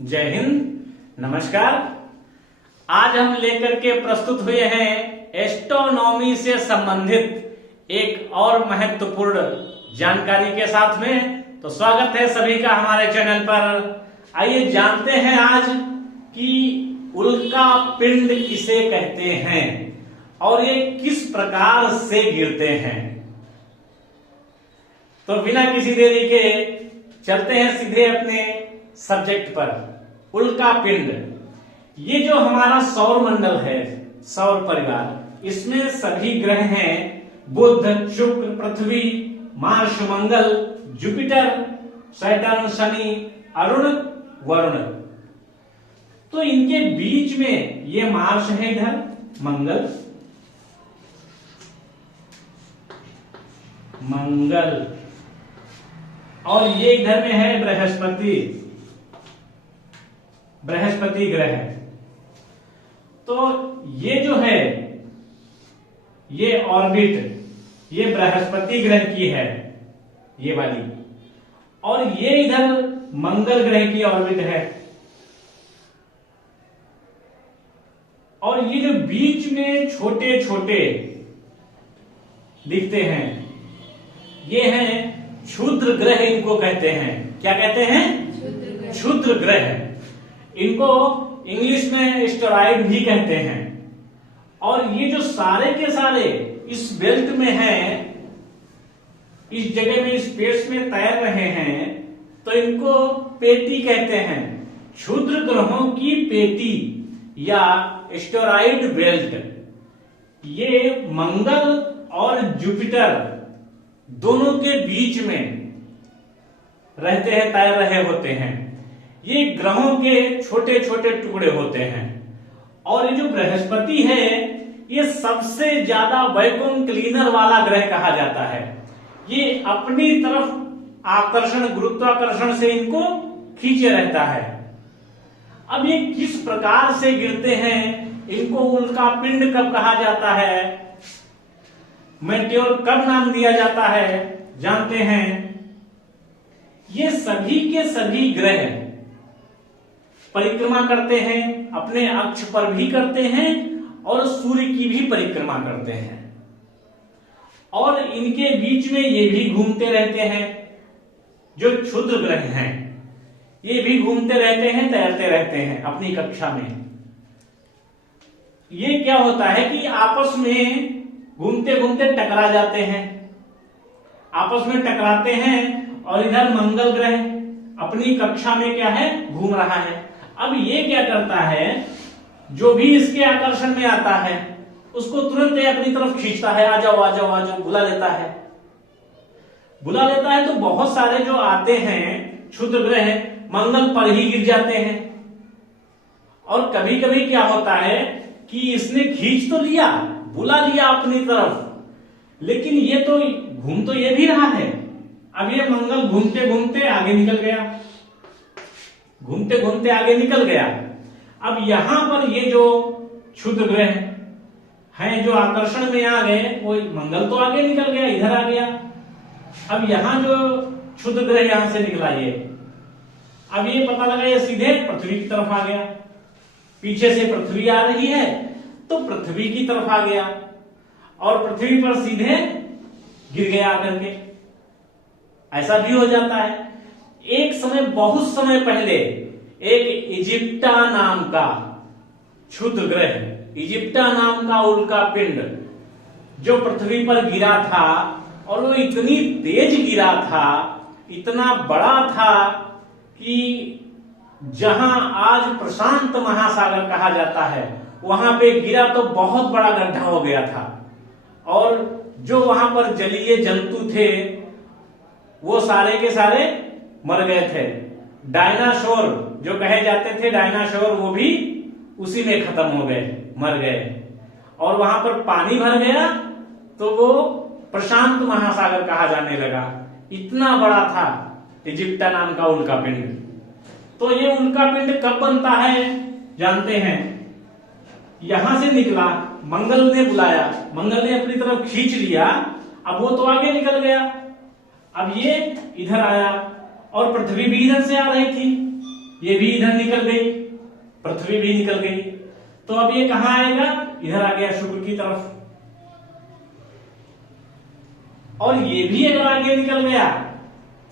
जय हिंद, नमस्कार। आज हम लेकर के प्रस्तुत हुए हैं एस्ट्रोनॉमी से संबंधित एक और महत्वपूर्ण जानकारी के साथ में। तो स्वागत है सभी का हमारे चैनल पर। आइए जानते हैं आज कि उल्का पिंड किसे कहते हैं और ये किस प्रकार से गिरते हैं। तो बिना किसी देरी के चलते हैं सीधे अपने सब्जेक्ट पर। उल्का पिंड, ये जो हमारा सौर मंडल है, सौर परिवार, इसमें सभी ग्रह हैं बुध, शुक्र, पृथ्वी, मार्स, मंगल, जुपिटर, सैटर्न, शनि, अरुण, वरुण। तो इनके बीच में ये मार्स है, इधर मंगल, और ये इधर में है बृहस्पति ग्रह। तो ये जो है ये ऑर्बिट, ये बृहस्पति ग्रह की है, ये वाली, और ये इधर मंगल ग्रह की ऑर्बिट है। और ये जो बीच में छोटे छोटे दिखते हैं, ये हैं क्षुद्र ग्रह, इनको कहते हैं। क्या कहते हैं? क्षुद्र ग्रह। इनको इंग्लिश में एस्टेरॉइड भी कहते हैं। और ये जो सारे के सारे इस बेल्ट में हैं, इस जगह में स्पेस में तैर रहे हैं, तो इनको पेटी कहते हैं। क्षुद्र ग्रहों की पेटी या एस्टेरॉइड बेल्ट। ये मंगल और जुपिटर दोनों के बीच में रहते हैं, तैर रहे होते हैं। ये ग्रहों के छोटे छोटे टुकड़े होते हैं। और ये जो बृहस्पति है, ये सबसे ज्यादा वैक्यूम क्लीनर वाला ग्रह कहा जाता है। ये अपनी तरफ आकर्षण, गुरुत्वाकर्षण से इनको खींचे रहता है। अब ये किस प्रकार से गिरते हैं, इनको उल्का पिंड कब कहा जाता है, मेटेओर कब नाम दिया जाता है, जानते हैं। ये सभी के सभी ग्रह परिक्रमा करते हैं, अपने अक्ष पर भी करते हैं और सूर्य की भी परिक्रमा करते हैं। और इनके बीच में ये भी घूमते रहते हैं। जो क्षुद्र ग्रह हैं, ये भी घूमते रहते हैं, तैरते रहते हैं अपनी कक्षा में। ये क्या होता है कि आपस में घूमते घूमते टकरा जाते हैं, आपस में टकराते हैं। और इधर मंगल ग्रह अपनी कक्षा में क्या है, घूम रहा है। अब ये क्या करता है, जो भी इसके आकर्षण में आता है उसको तुरंत अपनी तरफ खींचता है। आ जाओ आ जाओ आ जाओ, बुला लेता है। तो बहुत सारे जो आते हैं क्षुद्र ग्रह मंगल पर ही गिर जाते हैं। और कभी कभी क्या होता है कि इसने खींच तो लिया, बुला लिया अपनी तरफ, लेकिन ये तो घूम तो ये भी रहा है। अब ये मंगल घूमते घूमते आगे निकल गया, अब यहां पर ये जो क्षुद्र ग्रह हैं जो आकर्षण में आ गए, वो मंगल तो आगे निकल गया, इधर आ गया। अब यहां जो क्षुद्र ग्रह यहां से निकला, ये अब ये पता लगा ये सीधे पृथ्वी की तरफ आ गया। पीछे से पृथ्वी आ रही है तो पृथ्वी की तरफ आ गया और पृथ्वी पर सीधे गिर गया आकर के। ऐसा भी हो जाता है। एक समय, बहुत समय पहले, एक इजिप्टा नाम का क्षुद्र ग्रह, इजिप्टा नाम का उल्का पिंड जो पृथ्वी पर गिरा था, और वो इतनी तेज गिरा था, इतना बड़ा था कि जहां आज प्रशांत महासागर कहा जाता है, वहां पे गिरा तो बहुत बड़ा गड्ढा हो गया था। और जो वहां पर जलीय जंतु थे वो सारे के सारे मर गए थे। डायनासोर जो कहे जाते थे, डायनासोर, वो भी उसी में खत्म हो गए, मर गए। और वहां पर पानी भर गया तो वो प्रशांत महासागर कहा जाने लगा। इतना बड़ा था इजिप्टा नाम का उल्का पिंड। तो ये उल्का पिंड कब बनता है, जानते हैं। यहां से निकला, मंगल ने बुलाया, मंगल ने अपनी तरफ खींच लिया, अब वो तो आगे निकल गया। अब ये इधर आया और पृथ्वी भी इधर से आ रही थी, ये भी इधर निकल गई, पृथ्वी भी निकल गई। तो अब ये कहां आएगा, इधर आ गया शुक्र की तरफ। और ये भी अगर आगे निकल गया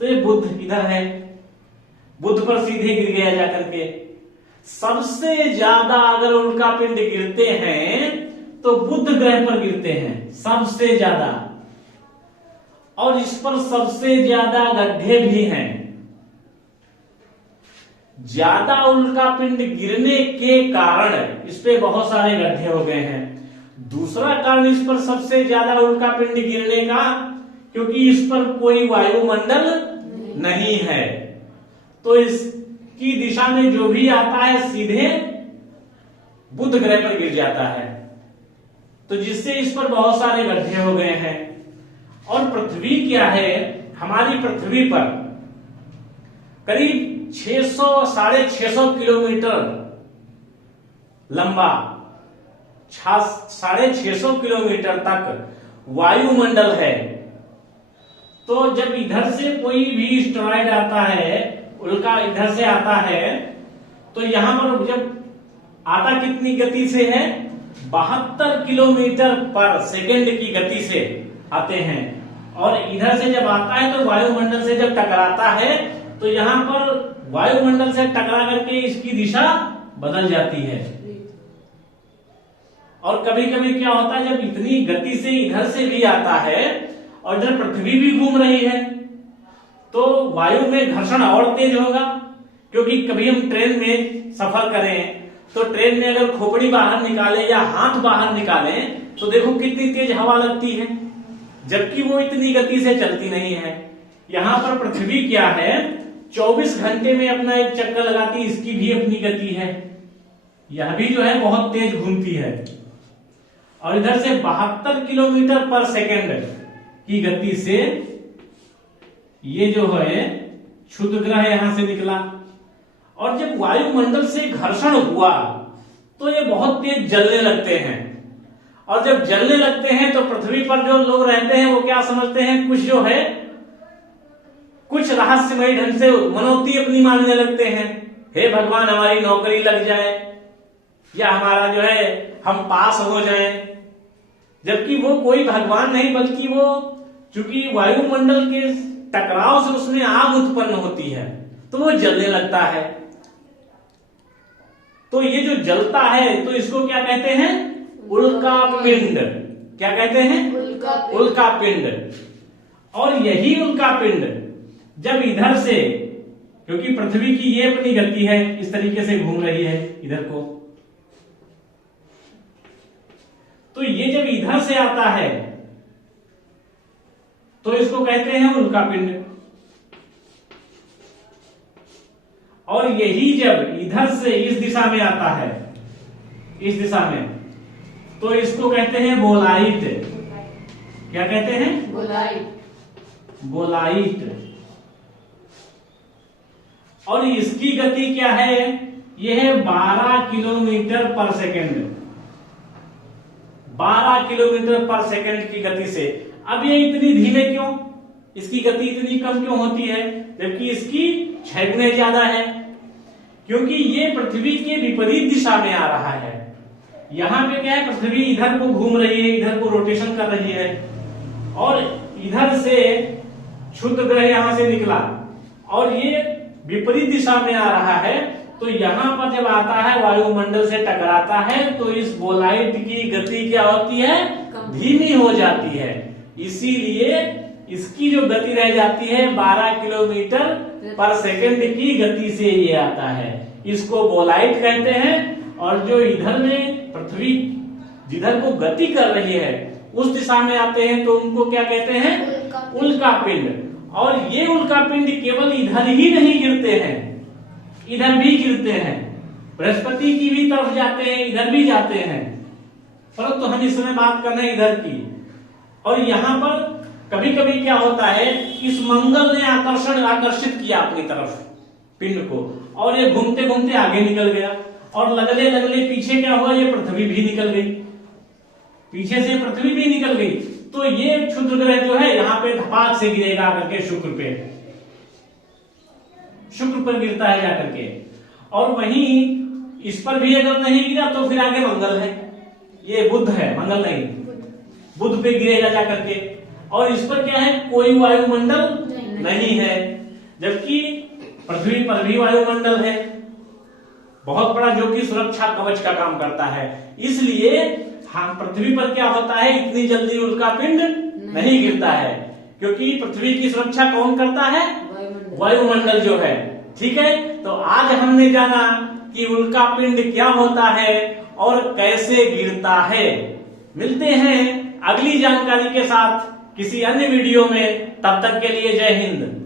तो ये बुध इधर है, बुध पर सीधे गिर गया जाकर के। सबसे ज्यादा अगर उल्का पिंड गिरते हैं तो बुध ग्रह पर गिरते हैं सबसे ज्यादा, और इस पर सबसे ज्यादा गड्ढे भी हैं। ज्यादा उल्का पिंड गिरने के कारण इस पे बहुत सारे गड्ढे हो गए हैं। दूसरा कारण इस पर सबसे ज्यादा उल्का पिंड गिरने का, क्योंकि इस पर कोई वायुमंडल नहीं है, तो इसकी दिशा में जो भी आता है सीधे बुध ग्रह पर गिर जाता है, तो जिससे इस पर बहुत सारे गड्ढे हो गए हैं। और पृथ्वी क्या है, हमारी पृथ्वी पर करीब 600-650 किलोमीटर लंबा, 650 किलोमीटर तक वायुमंडल है। तो जब इधर से कोई भी एस्टेरॉयड आता है, उल्का इधर से आता है, तो यहां पर जब आता कितनी गति से है, 72 किलोमीटर पर सेकेंड की गति से आते हैं। और इधर से जब आता है तो वायुमंडल से जब टकराता है तो यहां पर वायुमंडल से टकरा करके इसकी दिशा बदल जाती है। और कभी कभी क्या होता है, जब इतनी गति से इधर से भी आता है और इधर पृथ्वी भी घूम रही है, तो वायु में घर्षण और तेज होगा। क्योंकि कभी हम ट्रेन में सफर करें तो ट्रेन में अगर खोपड़ी बाहर निकालें या हाथ बाहर निकालें तो देखो कितनी तेज हवा लगती है, जबकि वो इतनी गति से चलती नहीं है। यहां पर पृथ्वी क्या है, 24 घंटे में अपना एक चक्कर लगाती, इसकी भी अपनी गति है। यह भी जो है बहुत तेज घूमती है। और इधर से 72 किलोमीटर पर सेकेंड की गति से ये जो है क्षुद्र ग्रह यहां से निकला। और जब वायुमंडल से घर्षण हुआ तो ये बहुत तेज जलने लगते हैं। और जब जलने लगते हैं तो पृथ्वी पर जो लोग रहते हैं वो क्या समझते हैं, कुछ जो है कुछ रहस्यमय ढंग से मनौती अपनी मानने लगते हैं। हे भगवान, हमारी नौकरी लग जाए, या हमारा जो है हम पास हो जाए। जबकि वो कोई भगवान नहीं, बल्कि वो चूंकि वायुमंडल के टकराव से उसमें आग उत्पन्न होती है तो वो जलने लगता है। तो ये जो जलता है तो इसको क्या कहते हैं, उल्का पिंड। क्या कहते हैं, उल्का पिंड। और यही उल्का पिंड जब इधर से, क्योंकि पृथ्वी की ये अपनी गति है, इस तरीके से घूम रही है इधर को, तो ये जब इधर से आता है तो इसको कहते हैं उल्का पिंड। और यही जब इधर से इस दिशा में आता है, इस दिशा में, तो इसको कहते हैं बोलाइट। क्या कहते हैं, बोलाइट। बोलाइट। और इसकी गति क्या है, यह है 12 किलोमीटर पर सेकेंड। 12 किलोमीटर पर सेकेंड की गति से। अब ये इतनी धीमे क्यों, इसकी गति इतनी कम क्यों होती है, जबकि इसकी 6 गुने ज्यादा है? क्योंकि ये पृथ्वी के विपरीत दिशा में आ रहा है। यहां पे क्या है, पृथ्वी इधर को घूम रही है, इधर को रोटेशन कर रही है, और इधर से क्षुद्र ग्रह यहां से निकला और ये विपरीत दिशा में आ रहा है। तो यहां पर जब आता है वायुमंडल से टकराता है तो इस बोलाइट की गति क्या होती है, धीमी हो जाती है। इसीलिए इसकी जो गति रह जाती है 12 किलोमीटर पर सेकंड की गति से ये आता है, इसको बोलाइट कहते हैं। और जो इधर में पृथ्वी जिधर को गति कर रही है उस दिशा में आते हैं तो उनको क्या कहते हैं, उल्का पिंड। और ये उल्का पिंड केवल इधर ही नहीं गिरते हैं, इधर भी गिरते हैं, बृहस्पति की भी तरफ जाते हैं, इधर भी जाते हैं, परंतु हम इस समय बात कर रहे हैं इधर की। और यहाँ पर कभी कभी क्या होता है, इस मंगल ने आकर्षित किया अपनी तरफ पिंड को, और ये घूमते घूमते आगे निकल गया, और लगले लगले पीछे क्या हुआ, ये पृथ्वी भी निकल गई, पीछे से पृथ्वी भी निकल गई। तो ये क्षुद्र ग्रह जो है यहाँ पे धपाक से गिरेगा करके शुक्र पे, शुक्र पर गिरता है जाकर के। और वहीं इस पर भी अगर नहीं गिरा तो फिर आगे मंगल है, ये बुध है, मंगल नहीं, बुध पे गिरेगा जा करके। और इस पर क्या है, कोई वायुमंडल नहीं है, जबकि पृथ्वी पर भी वायुमंडल है बहुत बड़ा, जो कि सुरक्षा कवच का काम करता है। इसलिए हाँ, पृथ्वी पर क्या होता है, इतनी जल्दी उल्कापिंड नहीं गिरता है, क्योंकि पृथ्वी की सुरक्षा कौन करता है, वायुमंडल जो है। ठीक है, तो आज हमने जाना कि उल्कापिंड क्या होता है और कैसे गिरता है। मिलते हैं अगली जानकारी के साथ किसी अन्य वीडियो में, तब तक के लिए जय हिंद।